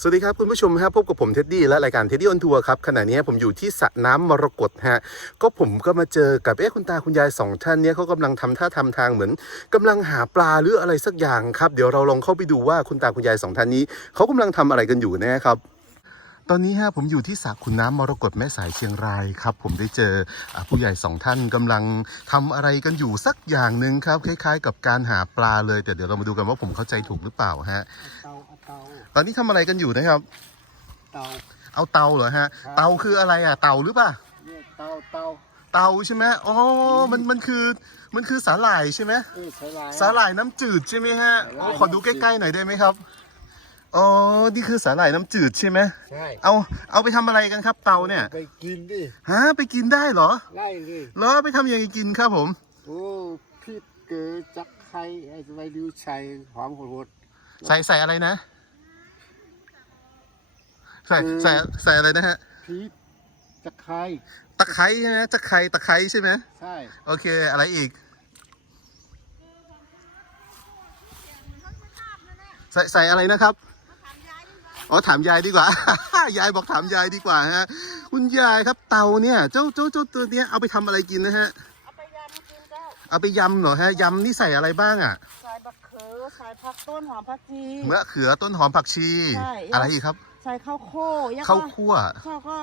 สวัสดีครับคุณผู้ชมฮะพบกับผมเท็ดดี้และรายการเท็ดดี้ออนทัวร์ครับขณะนี้ผมอยู่ที่สระน้ำมรกตฮะก็ผมก็มาเจอกับเอ๊ะคุณตาคุณยายสองท่านเนี้ยเขากำลังทำท่าทำทางเหมือนกำลังหาปลาหรืออะไรสักอย่างครับ เดี๋ยวเราลองเข้าไปดูว่าคุณตาคุณยายสองท่านนี้เขากำลังทำอะไรกันอยู่นะครับ อนนี้ฮะผมอยู่ที่สระขุนน้ำมรกตแม่สายเชียงรายครับ ผมได้เจออ่าผู้ใหญ่สองท่านกำลังทำอะไรกันอยู่สักอย่างหนึ่งครับ คล้าย ๆ กับการหาปลาเลย แต่เดี๋ยวเรามาดูกันว่าผมเข้าใจถูกหรือเปล่าฮะเตาเอาเตาตอนนี้ทำอะไรกันอยู่นะครับ เตาเอาเตาเหรอฮะครับเตาคืออะไรอะเตาหรือเปล่าเนี่ยเตาเตาเตาใช่ไหมอ๋อ มัน มันคือ มันคือสาหร่ายใช่ไหมเออใช้ลาย สาหร่ายน้ำจืดใช่ไหมฮะสาหร่ายอ๋อขอดูใกล้ๆหน่อยได้ไหมครับ อ๋อ นี่คือสาหร่ายน้ำจืดใช่ไหมใช่เอาเอาไปทำอะไรกันครับเตาเนี่ยไปกินดิฮะไปกินได้เหรอไล่ดิเหรอไปทำยังไงกินครับผม โอ้พี่เก๋จักไข่ไอ้ใบดิวชัยหอมโหด ใส่ใส่อะไรนะ ใส่ใส่ใส่อะไรนะฮะๆพี่จักไข่ตะไคร้ใช่ไหมตะไคร้ตะไคร้ใช่ไหมใช่โอเค อะไรอีก ใส่ใส่อะไรนะครับ อ๋อถามยายดีกว่า ยายบอกถามยายดีกว่าฮะ คุณยายครับเตาเนี่ย เจ้าเจ้าเจ้าตัวเนี้ยเอาไปทำอะไรกินนะฮะ เอาไปยำกินเจ้าเอาไปยำเหรอฮะยำนี่ใส่อะไรบ้างอะใส่บักเขือใส่ผักต้นหอมผักชีเมื่อเขือต้นหอมผักชี ใช่ อะไรอีกครับใส่ข้าวโค้แล้วข้าวก็คั่วข้าวก็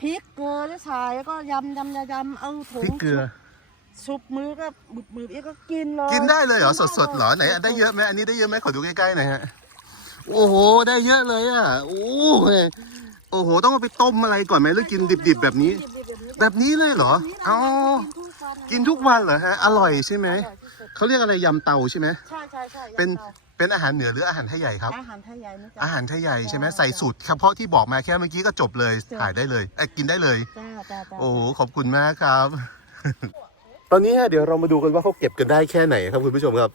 พริกเกลือแล้วใส่แล้วก็ยำยำยำยำเอาถุงพริกเกลือชุบมือก็บุบมืออีกก็กินเลยกินได้เลยเหรอกินสดๆเหรอไหนได้เยอะไหมอันนี้ได้เยอะไหมขอดูใกล้ๆหน่อยฮะ โอ้โห ได้เยอะเลยอะ โอ้โหโอ้โห ต้องเอาไปต้มอะไรก่อนไหมหรือกินดิบๆแบบนี้ดิบๆแบบนี้แบบนี้เลยเหรอแบบนี้อ๋อกิกินนทุทุกกวัวันนเหรอฮะ อร่อยใช่ไหมอร่อยที่สุดเขาเรียกอะไรยำเตาใช่ไหม ใช่ใช่ใช่เป็นยำตาเป็นอาหารเหนือหรืออาหารไทยใหญ่ครับ อาหารไทยใหญ่นี่จ้ะอาหารไทยใหญ่ใช่ไหมใช่ใส่สูตรเฉพาะที่บอกมาแค่เมื่อกี้ก็จบเลยจ้ะถ่ายได้เลยเอ้ยกินได้เลย จ้าจ้าจ้า โอ้โห ขอบคุณมากครับ ตอนนี้เดี๋ยวเรามาดูกันว่าเขาเก็บกันได้แค่ไหนครับคุณผู้ชมครับ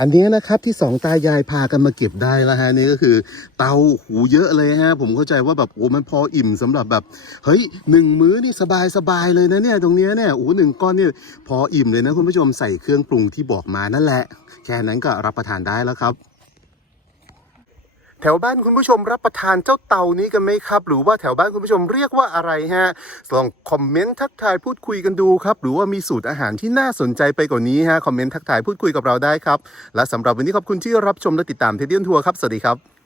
อันนี้นะครับที่สองตายายพากันมาเก็บได้แล้วฮะนี่ก็คือ เตาหูเยอะเลยฮะ ผมเข้าใจว่าแบบโอ้มันพออิ่มสำหรับแบบเฮ้ยหนึ่งมื้อนี่สบายสบายเลยนะเนี่ยตรงเนี้ยเนี่ยโอ้หนึ่งก้อนนี่พออิ่มเลยนะคุณผู้ชมใส่เครื่องปรุงที่บอกมานั่นแหละ แค่นั้นก็รับประทานได้แล้วครับ แถวบ้านคุณผู้ชมรับประทานเจ้าเตานี้กันไหมครับ หรือว่าแถวบ้านคุณผู้ชมเรียกว่าอะไรฮะลองคอมเมนต์ทักทายพูดคุยกันดูครับ หรือว่ามีสูตรอาหารที่น่าสนใจไปกว่านี้ฮะคอมเมนต์ทักทายพูดคุยกับเราได้ครับ และสำหรับวันนี้ขอบคุณที่รับชมและติดตามเทเดียนทัวร์ครับ สวัสดีครับ